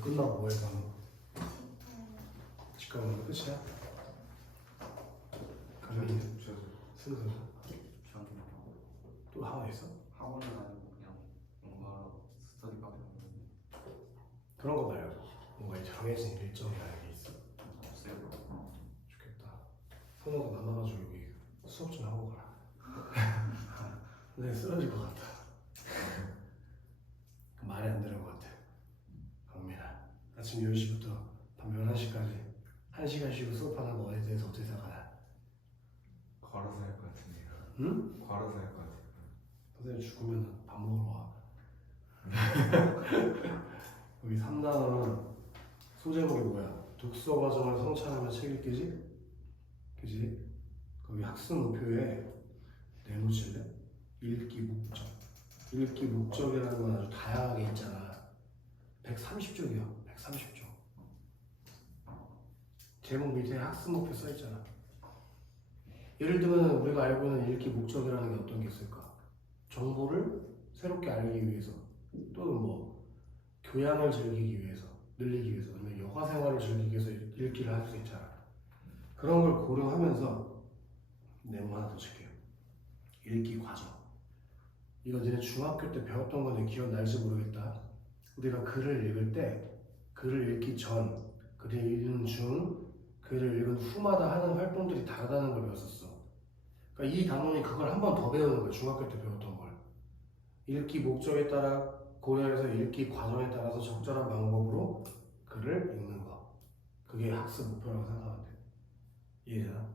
이거 끝나고 뭐 해, 그럼? 집 가면 끝이야? 그러면 슬슬 또 하나 있어? 학원은 아니고 그냥 뭔가 스터디밖에 없는데 그런 거 말고 뭔가 정해진 일정이라는 게 있어. 없어요. 좋겠다. 선호가 만나가지고 여기 수업 좀 하고 가라. 근데 쓰러질 것 같다. 말이 안 되는 것 같아. 강민아, 아침 10시부터 밤 11시까지 1시간 쉬고 수업하는 거에 대해서 어떻게 생각하나? 걸어서 할 것 같은데요. 응? 걸어서 할 것 같아요. 선생님 죽으면 밥 먹으러 와. 여기 3단원은 소제목이 뭐야? 독서 과정을 성취하면 책 읽기지? 그지? 거기 학습 목표에 내놓으실래? 읽기 목적. 읽기 목적이라는 건 아주 다양하게 있잖아. 130쪽이야. 130쪽. 제목 밑에 학습 목표 써있잖아. 예를 들면 우리가 알고 있는 읽기 목적이라는 게 어떤 게 있을까? 정보를 새롭게 알기 위해서, 또는 뭐 교양을 즐기기 위해서, 늘리기 위해서, 아니면 여가 생활을 즐기기 위해서 읽기를 할 수 있잖아. 그런 걸 고려하면서 내용 하나 더 칠게요. 읽기 과정. 이거 너네 중학교 때 배웠던 건데 기억날지 모르겠다. 우리가 글을 읽을 때 글을 읽기 전, 글을 읽는 중, 글을 읽은 후마다 하는 활동들이 다르다는 걸 배웠었어. 그러니까 이 단원이 그걸 한 번 더 배우는 거야. 중학교 때 배웠던 걸. 읽기 목적에 따라 고려해서 읽기 과정에 따라서 적절한 방법으로 글을 읽는 거. 그게 학습 목표라고 생각하면 돼. 이해되나?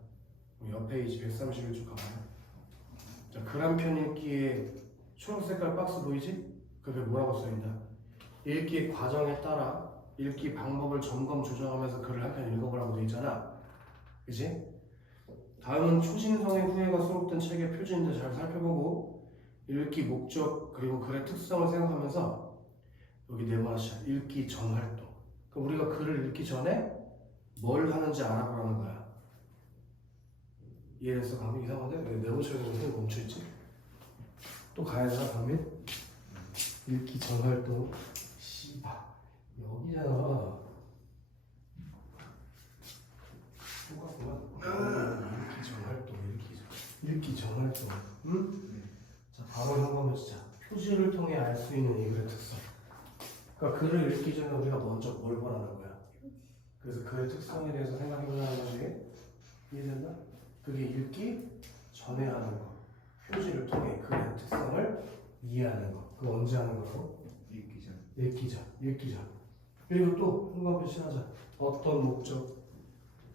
옆 페이지 131쪽 가봐요. 자, 글 한 편 읽기에 초록색깔 박스 보이지? 그게 뭐라고 써있냐? 읽기 과정에 따라 읽기 방법을 점검 조정하면서 글을 한 편 읽어보라고 돼 있잖아. 그치? 다음은 초신성의 후예가 수록된 책의 표지인데 잘 살펴보고 읽기 목적 그리고 글의 특성을 생각하면서 여기 네모나시야. 읽기 전 활동. 그럼 우리가 글을 읽기 전에 뭘 하는지 알아보라는 거야. 이해됐어? 강민 이상한데? 왜 네모처럼 좀 멈춰있지? 또 가야 되나 강민? 읽기 전 활동. 씨발 여기잖아. 똑같구만. 읽기 전 활동. 응? 자, 바로 한번 보자. 표지를 통해 알 수 있는 이 글의 특성. 그러니까 글을 읽기 전에 우리가 먼저 뭘 보라는 거야. 그래서 글의 특성에 대해서 생각해보자는 거지. 이해된다? 그게 읽기 전에 하는 거. 표지를 통해 글의 특성을 이해하는 거. 그거 언제 하는 거라고? 읽기 전. 읽기 전. 그리고 또 한번 표시하자. 어떤 목적.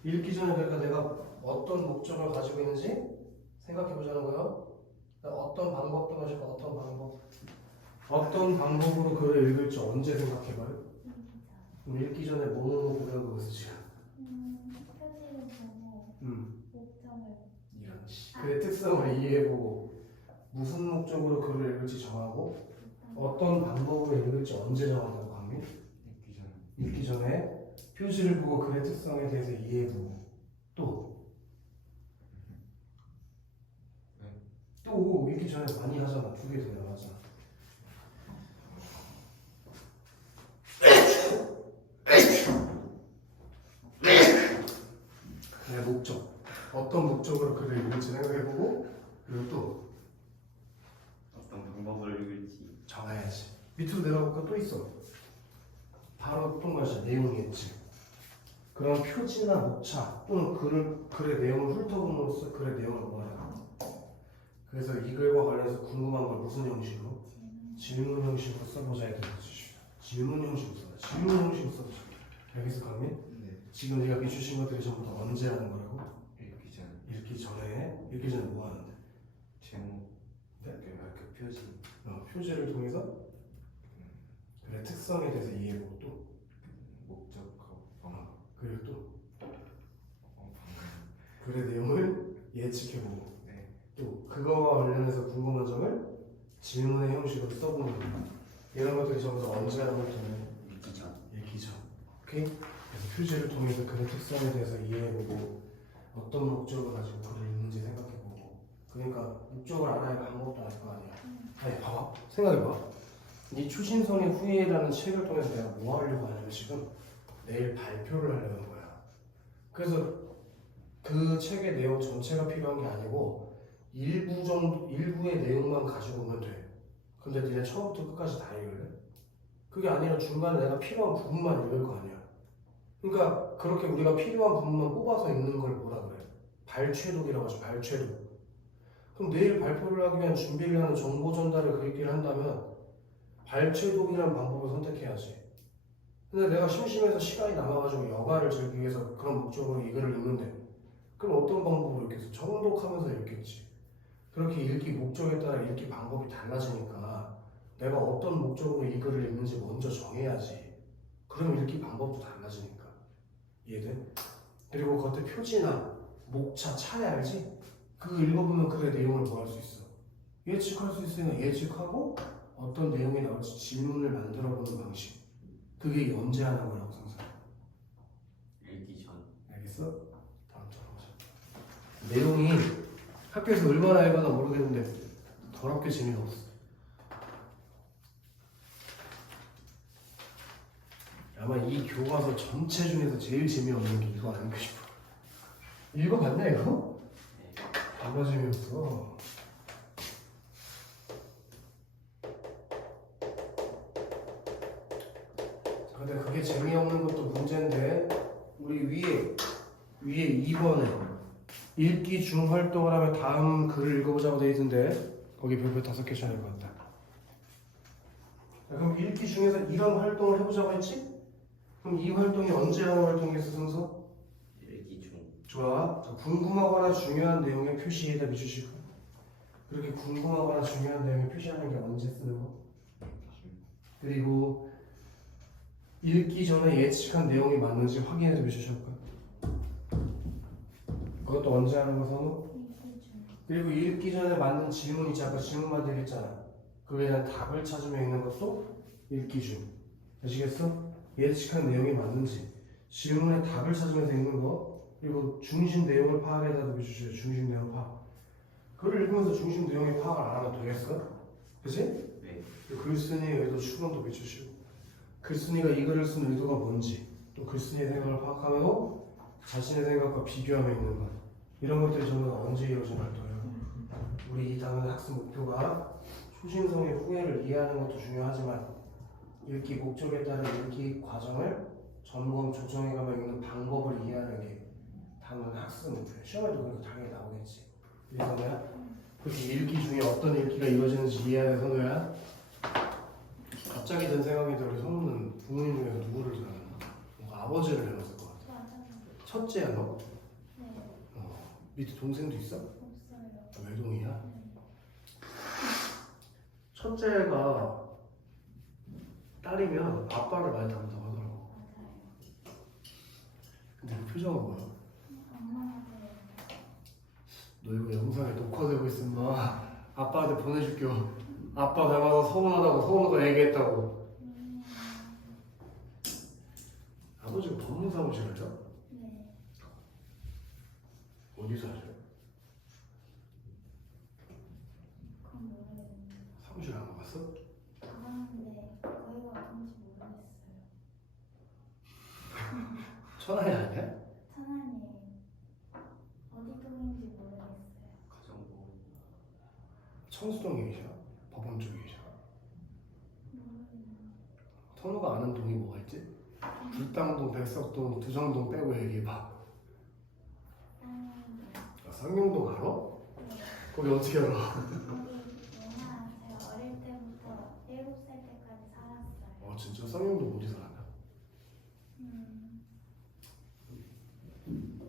읽기 전에 내가 어떤 목적을 가지고 있는지 생각해보자는 거예요. 어떤 방법 등하실까? 어떤 방법으로 글을 읽을지 언제 생각해봐요? 그럼 읽기 전에 뭐뭐 보려고 그랬어 지금? 표지를 보고 목적을 이런 글의 특성을 이해해보고 무슨 목적으로 글을 읽을지 정하고 어떤 방법으로 읽을지 언제 정한다고 강민? 읽기 전. 읽기 전에 표지를 보고 글의 특성에 대해서 이해해보고 또 읽기 전에 많이 하잖아. 두 개 더 나가잖아. 내 목적. 어떤 목적으로 글을 읽을지 생각해보고 그리고 또 어떤 방법을 읽을지 정해야지. 밑으로 내려가볼까? 또 있어. 바로 어떤 것이 내용이겠지. 그런 표지나 목차 또는 글의 내용을 훑어봄으로써 글의 내용을 뭐하냐. 그래서 이 글과 관련해서 궁금한 걸 무슨 형식으로? 질문 형식으로 써보자 이렇게 해주시죠. 질문 형식으로 써봐. 질문 형식으로 써보자. 알겠어 강민? 네. 지금 네가 비추신 것들이 전부 다 언제 하는 거라고? 읽기 전. 읽기 전에 뭐 하는데? 제목. 네? 그 표지. 표지를 통해서 글의 특성에 대해서 이해해보고 또 목적하고 방법. 그리고 또 방법. 글의 내용을 예측해보고 네. 또 그거와 관련해서 궁금한 점을 질문의 형식으로 써보는 거야. 이런 것들이 전부 다 언제 하는 것들은 읽기 전. 읽기 전. 오케이? 그래서 표지를 통해서 글의 특성에 대해서 이해해보고 어떤 목적을 가지고 글을 읽는지 생각해보고 그러니까 목적을 알아야 방법도 알 거 아니야. 아니 봐봐. 생각해봐. 이 초신성의 후예라는 책을 통해서 내가 뭐 하려고 하냐면 지금 내일 발표를 하려는 거야. 그래서 그 책의 내용 전체가 필요한 게 아니고 일부의 내용만 가지고 오면 돼. 근데 니네 처음부터 끝까지 다 읽을래? 그게 아니라 중간에 내가 필요한 부분만 읽을 거 아니야. 그러니까 그렇게 우리가 필요한 부분만 뽑아서 읽는 걸 뭐라 그래? 발췌독이라고 하죠. 발췌독. 그럼 내일 발표를 하기 위한 준비를 하는 정보 전달을 그렇게 한다면 발췌독이라는 방법을 선택해야지. 근데 내가 심심해서 시간이 남아가지고 여가를 즐기기 위해서 그런 목적으로 이 글을 읽는데 그럼 어떤 방법으로 읽겠어? 정독하면서 읽겠지. 그렇게 읽기 목적에 따라 읽기 방법이 달라지니까 내가 어떤 목적으로 이 글을 읽는지 먼저 정해야지. 그럼 읽기 방법도 달라지니까. 이해돼? 그리고 겉에 표지나 목차, 차에 알지? 그거 읽어보면 글의 내용을 뭐 할 수 있어? 예측할 수 있으니까 예측하고 어떤 내용이 나올지 질문을 만들어보는 방식. 그게 연재하는 거라고 상상해. 읽기 전. 알겠어? 다음 들어보자. 내용이 학교에서 얼마나 읽거나 모르겠는데 더럽게 재미가 없어. 아마 이 교과서 전체 중에서 제일 재미없는 게 이거 아닌가 싶어. 읽어봤냐 이거? 뭐가 재미없어. 근데 그게 재미없는 것도 문제인데 우리 위에 2번에 읽기 중 활동을 하면 다음 글을 읽어보자고 돼 있는데 거기 별표 5개 쳐야 될 것 같다. 자, 그럼 읽기 중에서 이런 활동을 해보자고 했지? 그럼 이 활동이 언제 하는 활동이겠어 순서? 읽기 중. 좋아. 자, 궁금하거나 중요한 내용에 표시에다 비추시고 그렇게 궁금하거나 중요한 내용에 표시하는 게 언제 쓰는 거? 그리고 읽기 전에 예측한 내용이 맞는지 확인해서 비추셔볼까? 그것도 언제 하는 거 선우? 그리고 읽기 전에 맞는 질문 있지 아까 질문 만들겠잖아. 그거에 대한 답을 찾으며 읽는 것도 읽기 중. 아시겠어? 예측한 내용이 맞는지 질문에 답을 찾으면서 읽는 거 그리고 중심 내용을 파악해서 비추셔요. 중심 내용 파악. 그걸 읽으면서 중심 내용의 파악을 안 하면 되겠어? 그치? 네. 글쓴이의 의도 추론도 비추시고 글쓴이가 이 글을 쓴 의도가 뭔지 또 글쓴이의 생각을 파악하고 자신의 생각과 비교하며 있는 것 이런 것들이 전부 다 언제 이루어진 활동이에요? 우리 이 단원 학습 목표가 초신성의 후회를 이해하는 것도 중요하지만 읽기 목적에 따른 읽기 과정을 점검 조정해가며 읽는 방법을 이해하는 게 단원 학습 목표예요. 시험에도 그러니까 당연히 나오겠지. 이해선우야? 그렇게 읽기 중에 어떤 읽기가 이루어지는지 이해하는 선우야? 갑자기 든 생각이 들어. 선우는 부모님 중에서 누구를 닮았나? 뭔가 아버지를 닮았을 것 같아. 맞아요. 첫째야 너? 네. 밑에 동생도 있어? 없어요. 외동이야? 네. 첫째가 딸이면 아빠를 많이 닮는다고 하더라고. 맞아요. 근데 그 표정은 뭐야? 엄마가 그래요. 너 이거 영상에 녹화되고 있으면 아빠한테 보내줄게요. 아빠 닮아서 서운하다고 서운하다고 얘기했다고. 아버지가 법무사무실에서? 네. 어디서 하셔요? 그건 모르겠는데. 사무실 안 가봤어? 가봤는데 거기가 어딘지 모르겠어요. 천안이 아니야? 천안이에요. 어디 동인지 모르겠어요. 가정보. 청수동에 계셔? 법원 쪽에 계셔? 모르겠는데. 선우가 아는 동이 뭐가 있지? 불당동, 백석동, 두정동 빼고 얘기해봐. 상용동 알아? 네. 거기 어떻게 알아? 거기 제가 어릴 때부터 7살 때까지 살았어요. 진짜 상용동 어디 살았나? 모르겠는데.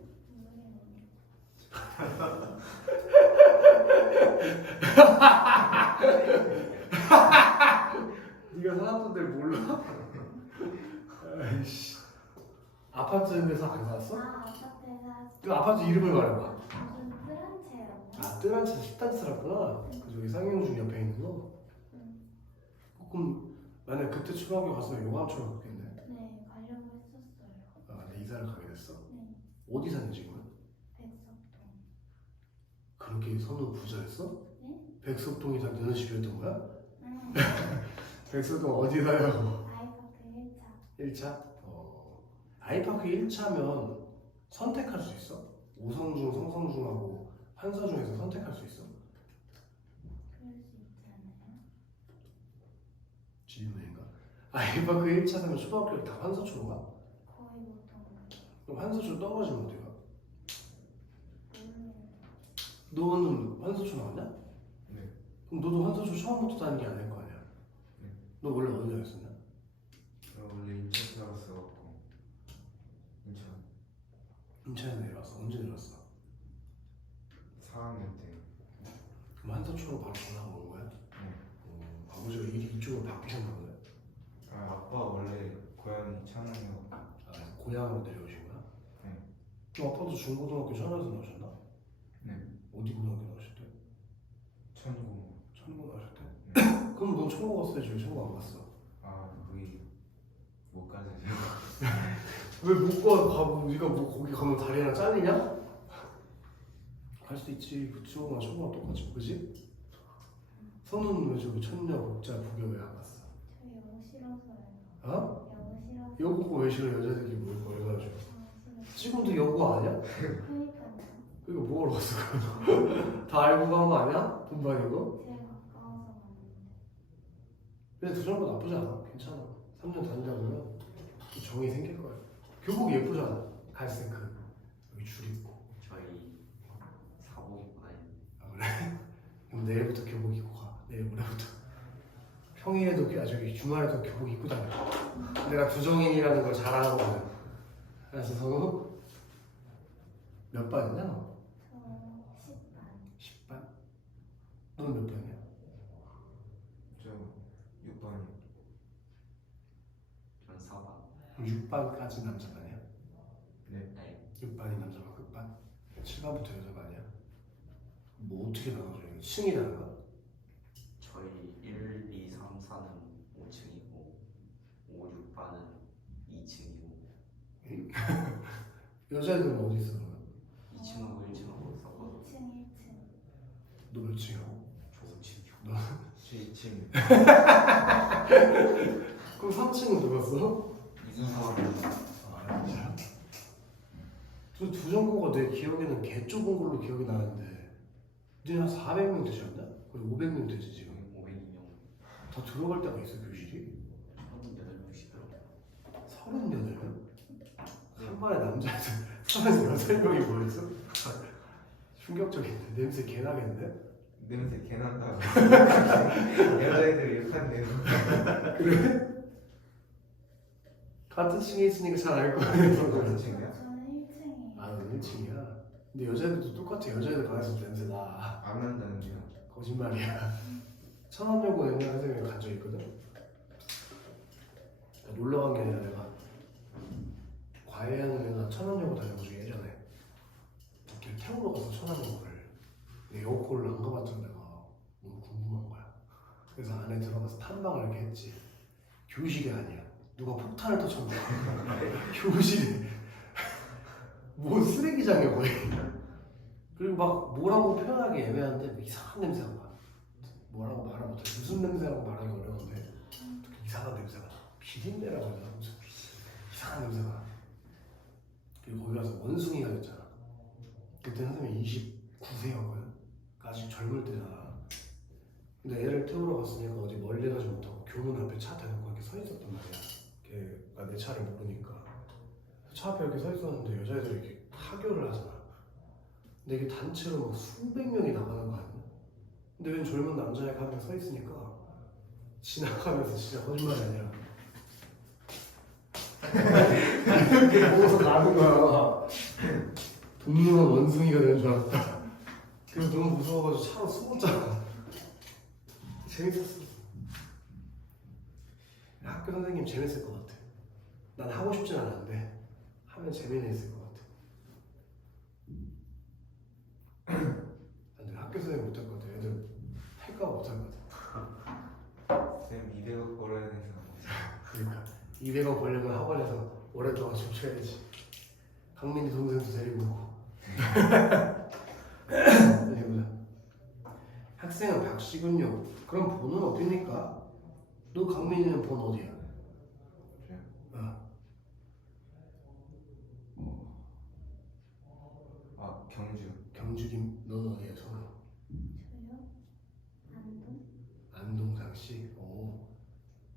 네가 살았던 데를 몰라? 아이씨. 아파트에서 안 살았어? 아파트에 살았어요. 그 아파트 이름을 말해봐. 무슨 프란체였나? 뜨란치 식당 살았구나. 그 저기 상용중 옆에 있는 거. 그럼 만약 그때 초등학교 갔으면 용암처럼 갔겠네. 네, 가려고 했었어요. 근데 이사를 가게 됐어. 네, 어디 사는 지금은? 백석동. 그렇게 선우 부자였어? 네? 백석동이 다 너네 집이었던 거야? 백수동 어디 사냐고. 아이파크 1차. 1차? 아이파크 1차면 선택할 수 있어? 오성중, 성성중하고 환서 중에서 선택할 수 있어? 그럴 수 있지 않아요? 지인인가? 아이파크 1차 되면 초등학교를 다 환서초로 가? 거의 보통 그럼 환서초 떨어지면 어디 가? 모르는 너는 환서초 나왔냐? 네. 그럼 너도 환서초 처음부터 다닌 게 아닐 거 아니야? 네. 너 원래 어디 다녔었냐? 저 원래 인천 살았어갖고 인천 인천에서 내려왔어. 언제 내려왔어? 4학년 때. 그럼 환서초로 바로 전화가 온 거야? 네. 아버지가 일이 이쪽으로 바뀌셨나 보네. 아빠 원래 고향이 창원이요. 아, 고향으로 내려오신 거야? 네. 너 아빠도 중고등학교 천안에서 나오셨나? 네. 어디 고등학교 나오셨대? 천고. 천고 나오셨대? 네. 그럼 넌 천고 갔어야지 왜 천고 안 갔어? 아 거기 못 가서 왜 못 가? 네가 뭐 거기 가면 다리랑 잘리냐? 갈 수도 있지. 그쪽이랑 천고랑 똑같이 그지? 선우는 왜 저기 천녀 복자 부교 왜 안 갔어? 저 영어 싫어서요. 어? 영어 싫어서. 여고 왜 싫어? 여자들끼리 뭘 해가지고 싫어. 지금도 여고 아니야? 그러니까요. 그거 뭐하러 갔어? 그거? 다 알고 간 거 아니야? 돈반이고? 제일 가까워서 갔는데. 근데 두 정도 나쁘지 않아. 괜찮아. 3년 다니다 보면 또 정이 생길 거야. 교복 예쁘잖아. 갈색 그 여기 줄 있고. 저희 사복 입고 다니는데. 아 그래? 그럼 내일부터 교복 입고 가. 내일 모레부터. 평일에도 저기 주말에도 교복 입고 다녀. 내가 두정인이라는 걸 자랑하는 거야. 그래서 선우 몇 반이냐 너? 저 10반. 10반? 너는 몇 반이야? 저 6반이요. 전 4반. 6반까지 남자반이야? 네. 6반이 남자반 끝반? 7반부터 여자반이야? 뭐 어떻게 나눠져? 이거 층이 다른 거야? 저희 1, 2, 3, 4는 5층이고 5, 6반은 2층이고 여자애들은 어디 있어 그러면? 2층하고 1층하고 섞어서 2층, 1층. 너 몇 층이야? 저 5층. 7층. 그럼 3층은 누가 써? 2, 3, 아 진짜? 저 두정고가 내 기억에는 개 좁은 걸로 기억이 나는데 니네 한 400명 되지 않나? 거의 500명 되지 지금 502명. 다 들어갈 때가 있어 교실이? 38명씩 들어. 38명? 한 반에 남자애들 36명이 뭐였어? 충격적인데 냄새 개 나겠는데? 냄새 개 난다. 여자애들이 욕한대요. 그래? 같은 층에 있으니까 잘 알 거야. 같은 층이야? 저는 1층이에요. 아, 너 1층이야? 근데 여자애들도 똑같아. 여자애들 방에서 냄새 나. 안 난다는데요. 거짓말이야. 천안여고 옛날 선생님이 간 적 있거든. 놀러 간 게 아니라 내가 과외하는 애가 천안여고 다녀가지고 예전에 걔를 태우러 가서 천안여고를 근데 여고를 안 가봤던 내가 너무 궁금한 거야. 그래서 안에 들어가서 탐방을 이렇게 했지. 교실이 아니야. 누가 폭탄을 터쳤나? 교실이 뭐 쓰레기장이야 거의. 그리고 막 뭐라고 표현하기 애매한데 이상한 냄새가 나. 뭐라고 말을 못해. 무슨 냄새라고 말하기 어려운데 이상한 냄새가 나. 비린내라고 해야 되나? 무슨 이상한 냄새가 나. 그리고 거기 가서 원숭이가 됐잖아. 그때 선생님이 29세였거든. 아직 젊을 때잖아. 근데 애를 태우러 갔으니까 어디 멀리 가지 못하고 교문 앞에 차 대놓고 이렇게 서 있었단 말이야. 걔가 내 차를 모르니까. 차 앞에 이렇게 서 있었는데 여자애들이 이렇게 하교를 하잖아. 근데 이게 단체로 막 수백 명이 나가는 거 아니야? 근데 웬 젊은 남자애가 앞에 서 있으니까 지나가면서 진짜 거짓말이 아니라 이렇게 보고서 가는 거야. 동물원 원숭이가 된 줄 알았다. 그래서 너무 무서워가지고 차로 숨었잖아. 재밌었어. 학교 선생님 재밌을 것 같아. 난 하고 싶진 않았는데 하면 재미는 있을 것 같아. 근데 학교 선생님 못할 것 같아. 애들 할까 못할 것 같아. 쌤 200억 벌어야 돼서. 그러니까 200원 벌려면 학원에서 오랫동안 춤춰야지. 강민이 동생도 데리고 오고. 해보자. 학생은 박씨군요. 그럼 본은 어딥니까? 너 강민이는 본 어디야? 저요? 경주. 경주김. 넌 어디야? 성우. 저요? 안동? 안동상시.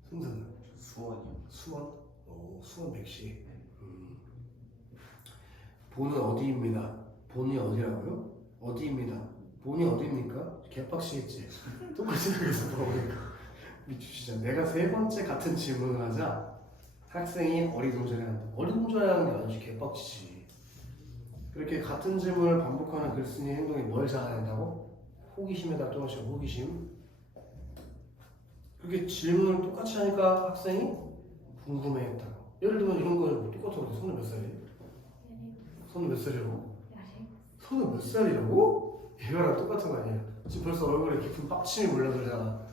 승선은 수원이요. 수원. 수원 백시. 본은 어디입니다. 본이 어디라고요? 어디입니다. 본이 어디입니까? 개빡치겠지. 똑같이 여기서 물어보니까 미치시죠. 내가 세 번째 같은 질문을 하자 학생이 어리둥절해한다. 어리둥절해하는 게 아니지. 개빡치지. 그렇게 같은 질문을 반복하는 글쓴이 행동이 뭘 자아낸다고? 호기심에다 또다시 호기심. 그렇게 질문을 똑같이 하니까 학생이 궁금해했다고. 예를 들면 이런 거 똑같아. 손은 몇 살이에요? 손은 몇 살이라고? 손은 몇 살이라고? 이거랑 똑같은 거 아니에요? 지금 벌써 얼굴에 깊은 빡침이 몰려들잖아.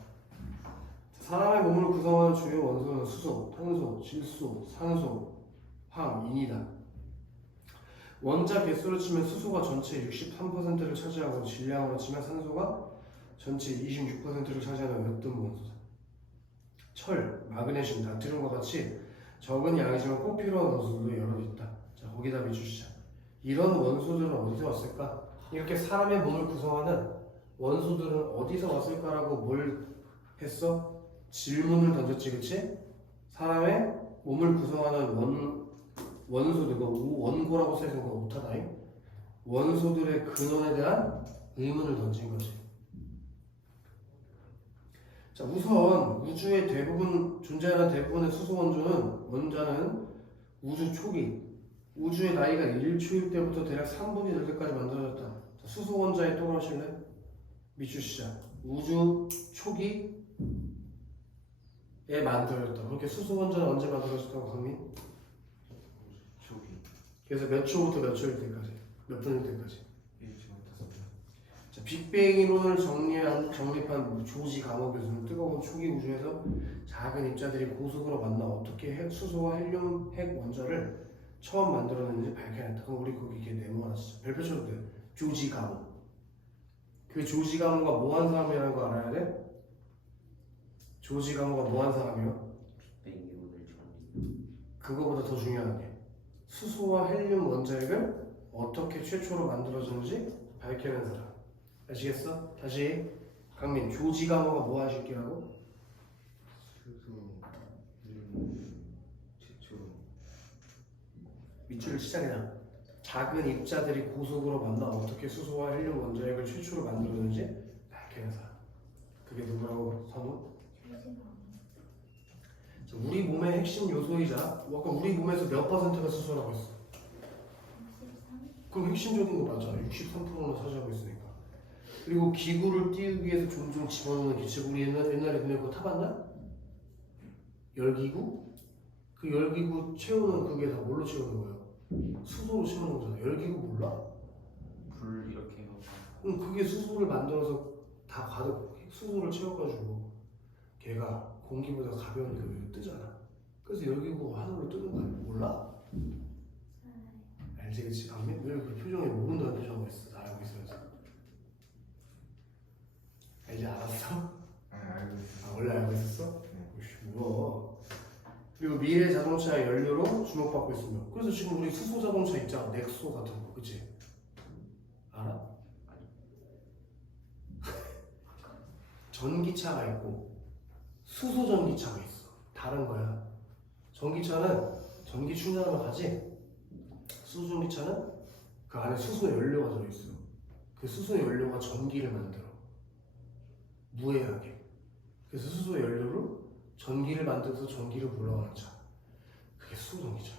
사람의 몸을 구성하는 주요 원소는 수소, 탄소, 질소, 산소, 황, 인이다. 원자 개수로 치면 수소가 전체 63%를 차지하고 질량으로 치면 산소가 전체 26%를 차지하는 외뜸 원소다. 철, 마그네슘, 나트륨과 같이 적은 양이지만 꼭 필요한 원소들도 여러 있다. 자, 거기다 비추시자. 이런 원소들은 어디서 왔을까? 이렇게 사람의 몸을 구성하는 원소들은 어디서 왔을까라고 뭘 했어? 질문을 던졌지, 그치? 사람의 몸을 구성하는 원소들, 원고라고 써있는 건 오타다잉. 원소들의 근원에 대한 의문을 던진 거지. 자, 우선 우주의 대부분 존재하는 대부분의 수소 원자는 우주 초기, 우주의 나이가 1초일 때부터 대략 3분이 될 때까지 만들어졌다. 자, 수소 원자에 떠나실래? 밑줄 시작. 우주 초기에 만들어졌다. 그렇게 수소 원자는 언제 만들어졌다고 강민? 초기. 그래서 몇 초부터 몇 초일 때까지, 몇 분일 때까지. 1초부터 5초. 자, 빅뱅 이론을 정립한 조지 가모 교수는 뜨거운 초기 우주에서 작은 입자들이 고속으로 만나 어떻게 수소와 헬륨 핵 원자를 처음 만들어냈는지 밝혀냈다. 그럼 우리 거기 걔 네모 하나 쓰자. 별표 쳐도 돼. 조지 가모. 그 조지 가모가 뭐한 사람이라는 거 알아야 돼? 조지 가모가 뭐한 사람이요? 빅뱅 이론을 정리. 그거보다 더 중요한 게 수소와 헬륨 원자핵을 어떻게 최초로 만들어졌는지 밝혀낸 사람. 아시겠어? 다시 강민, 조지 가모가 뭐 하실게라고? 수소. 최초로. 밑줄을 시작이나 작은 입자들이 고속으로 만나 어떻게 수소와 헬륨 원자핵을 최초로 만들었는지 밝혀낸 사람. 그게 누구라고? 선우? 자, 우리 몸의 핵심 요소이자 아까 우리 몸에서 몇 퍼센트가 수소라고 했어? 63? 그럼 핵심적인 거 맞아. 63%나 차지하고 있으니까. 그리고 기구를 띄우기 위해서 종종 집어넣는 기체. 우리 옛날에 근데 그거 타봤나? 열기구? 그 열기구 채우는 그게 다 뭘로 채우는 거예요? 수소로 채우는 거잖아. 열기구 몰라? 불 이렇게 해서 그게 수소를 만들어서 다 가득 수소를 채워가지고 걔가 공기보다 가벼우니까 위로 뜨잖아. 그래서 열기구가 하늘로 뜨는 거 아니야? 몰라? 알지, 그치? 강민? 왜 그 표정에 모른다는 표정을 했어? 나 알고 있으면서. 이제 알았어? 알고 있어요. 아, 원래 알고 있었어? 네. 오씨, 뭐야. 그리고 미래 자동차의 연료로 주목받고 있으며 그래서 지금 우리 수소 자동차 있잖아. 넥소 같은 거, 그치? 알아? 전기차가 있고 수소 전기차가 있어. 다른 거야. 전기차는 전기 충전하면 가지. 수소 전기차는 그 안에 수소 연료가 들어있어. 그 수소 연료가 전기를 만들어. 무해하게. 그래서 수소 연료로 전기를 만들어서 전기를 불러가는 차. 그게 수소 전기차야.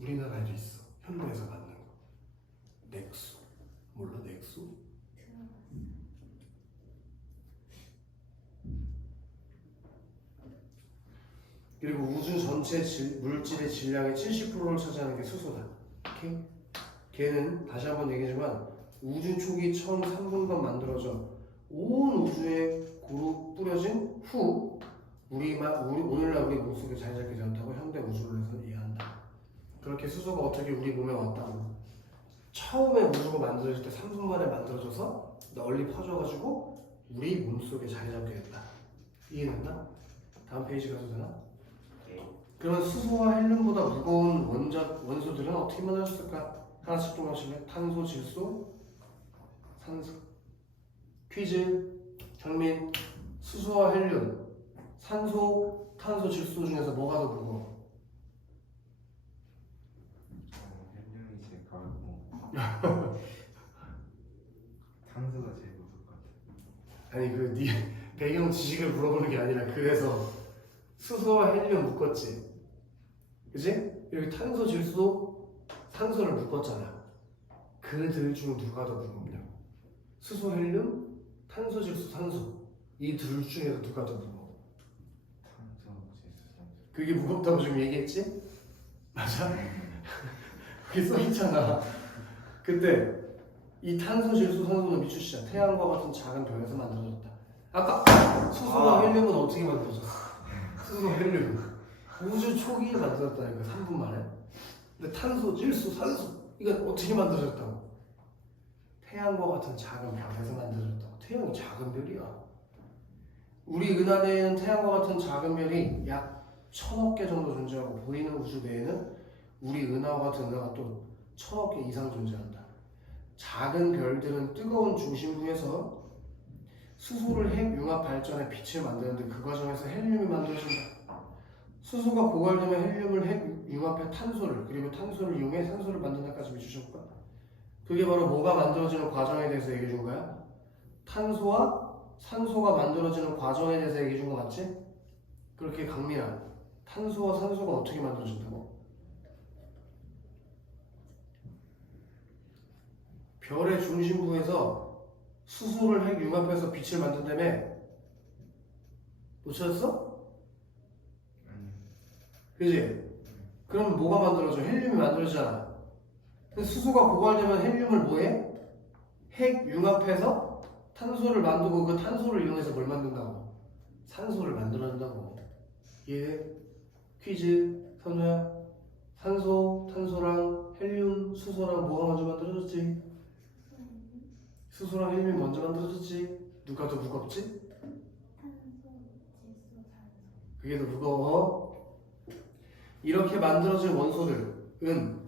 우리나라에도 있어. 현대에서 만든 거. 넥소. 몰라? 넥소? 그리고 우주 전체 물질의 질량의 70%를 차지하는 게 수소다. 오케이? 걔는 다시 한번 얘기하지만 우주 초기 처음 3분간 만들어져 온 우주에 고루 뿌려진 후 오늘날 우리 몸속에 자리 잡게 되었다고 현대 우주론에서는 이해한다. 그렇게 수소가 어떻게 우리 몸에 왔다고. 처음에 우주가 만들어질 때 3분 만에 만들어져서 널리 퍼져가지고 우리 몸속에 자리 잡게 됐다. 이해됐나? 다음 페이지 가도 되나? 네. 그런 수소와 헬륨보다 무거운 원소들은 어떻게 만들어졌을까? 하나씩 좀 하실래요? 탄소, 질소, 산소. 퀴즈. 정민. 수소와 헬륨, 산소, 탄소, 질소 중에서 뭐가 더 무거워? 헬륨이 제일 가볍고 탄소가 제일 무거울 것 같아. 아니 네 배경 지식을 물어보는 게 아니라 그래서 수소와 헬륨 묶었지, 그지? 여기 탄소, 질소, 산소를 묶었잖아. 그들 중 누가 더 무겁냐? 수소, 헬륨, 탄소, 질소, 산소 이 둘 중에서 누가 더 무거워? 탄소, 질소, 산소. 그게 무겁다고 지금 얘기했지? 맞아? 그게 써있잖아. 근데 이 탄소, 질소, 산소는 미추시야 태양과 같은 작은 별에서 만들어졌다. 아까 수소와 헬륨은 어떻게 만들어졌어? 수소와 헬륨 우주 초기에 만들어졌다니까 3분 만에. 근데 탄소, 질소, 산소 이건 어떻게 만들어졌다고? 태양과 같은 작은 별에서 만들어졌다고. 태양이 작은 별이야. 우리 은하내에는 태양과 같은 작은 별이 약 1000억 개 정도 존재하고 보이는 우주 내에는 우리 은하와 같은 은하가 또 1000억 개 이상 존재한다. 작은 별들은 뜨거운 중심부에서 수소를 핵 융합 발전해 빛을 만드는데 그 과정에서 헬륨이 만들어진다. 수소가 고갈되면 헬륨을 핵 융합해 탄소를, 그리고 탄소를 이용해 산소를 만든다까지 미주셔볼까? 그게 바로 뭐가 만들어지는 과정에 대해서 얘기해 준 거야? 탄소와 산소가 만들어지는 과정에 대해서 얘기해 준 거 맞지? 그렇게 강민아, 탄소와 산소가 어떻게 만들어진다고? 별의 중심부에서 수소를 핵 융합해서 빛을 만든다며? 놓쳤어? 그지? 그럼 뭐가 만들어져? 헬륨이 만들어지잖아. 근데 수소가 고갈되면 헬륨을 뭐해? 핵 융합해서 탄소를 만들고 그 탄소를 이용해서 뭘 만든다고? 산소를 만들어낸다고. 이해? 퀴즈. 선우야. 산소, 탄소랑 헬륨, 수소랑 뭐가 먼저 만들어졌지? 수소랑 헬륨이 먼저 만들어졌지? 누가 더 무겁지? 탄소, 질소, 산소. 그게 더 무거워. 이렇게 만들어진 원소들은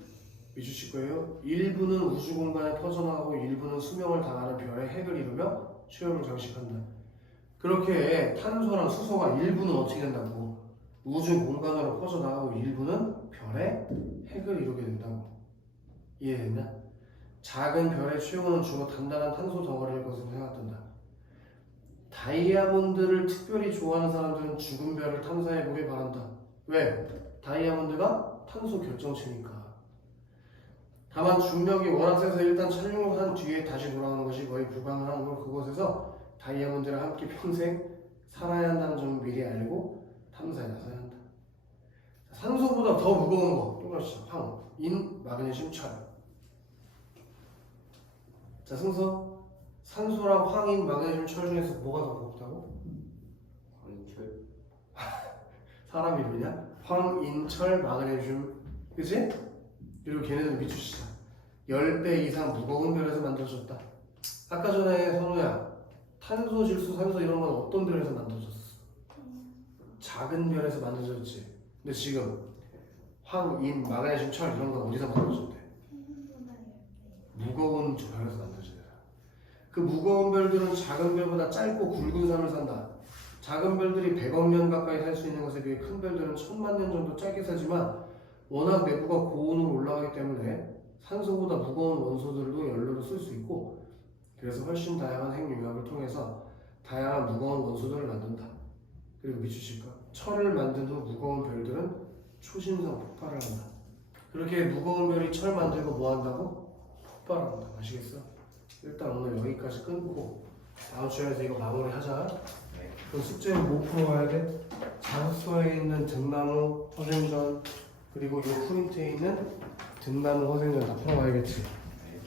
미주실 거예요. 일부는 우주 공간에 퍼져나가고 일부는 수명을 다하는 별의 핵을 이루며 최후를 장식한다. 그렇게 탄소랑 수소가 일부는 어떻게 된다고? 우주 공간으로 퍼져나가고 일부는 별의 핵을 이루게 된다고. 이해됐나? 작은 별의 최후는 주로 단단한 탄소 덩어리일 것으로 생각된다. 다이아몬드를 특별히 좋아하는 사람들은 죽은 별을 탐사해보길 바란다. 왜? 다이아몬드가 탄소 결정체니까. 다만 중력이 워낙 세서 일단 착륙을 한 뒤에 다시 돌아오는 것이 거의 불가능한 걸 그곳에서 다이아몬드랑 함께 평생 살아야 한다는 점을 미리 알고 탐사에 나서야 한다. 산소보다 더 무거운 거 똑같이 황, 인, 마그네슘, 철. 자, 순서 산소랑 황인, 마그네슘, 철 중에서 뭐가 더 무겁다고? 광철. 사람 이름이냐? 황, 인, 철, 마그네슘, 그치? 그리고 걔네들 미추시다. 10배 이상 무거운 별에서 만들어졌다. 아까 전에 선우야, 탄소, 질소, 산소 이런 건 어떤 별에서 만들어졌어? 작은 별에서 만들어졌지. 근데 지금 황, 인, 마그네슘, 철 이런 건 어디서 만들어졌대? 태양보다 10배. 무거운 별에서 만들어져요. 그 무거운 별들은 작은 별보다 짧고 굵은 삶을 산다. 작은 별들이 100억 년 가까이 살 수 있는 것에 비해 큰 별들은 1000만 년 정도 짧게 살지만 워낙 내부가 고온으로 올라가기 때문에 산소보다 무거운 원소들도 연료로 쓸 수 있고, 그래서 훨씬 다양한 핵융합을 통해서 다양한 무거운 원소들을 만든다. 그리고 미추실까? 철을 만든 후 무거운 별들은 초신성 폭발을 한다. 그렇게 무거운 별이 철 만들고 뭐 한다고? 폭발한다. 아시겠어? 일단 오늘 여기까지 끊고 다음 주에서 이거 마무리하자. 네. 그 숙제는 뭐 풀어가야 돼? 자습서에 있는 등나무, 허생전, 그리고 이 프린트에 있는 등나무, 허생전 다 풀어가야겠지. 네.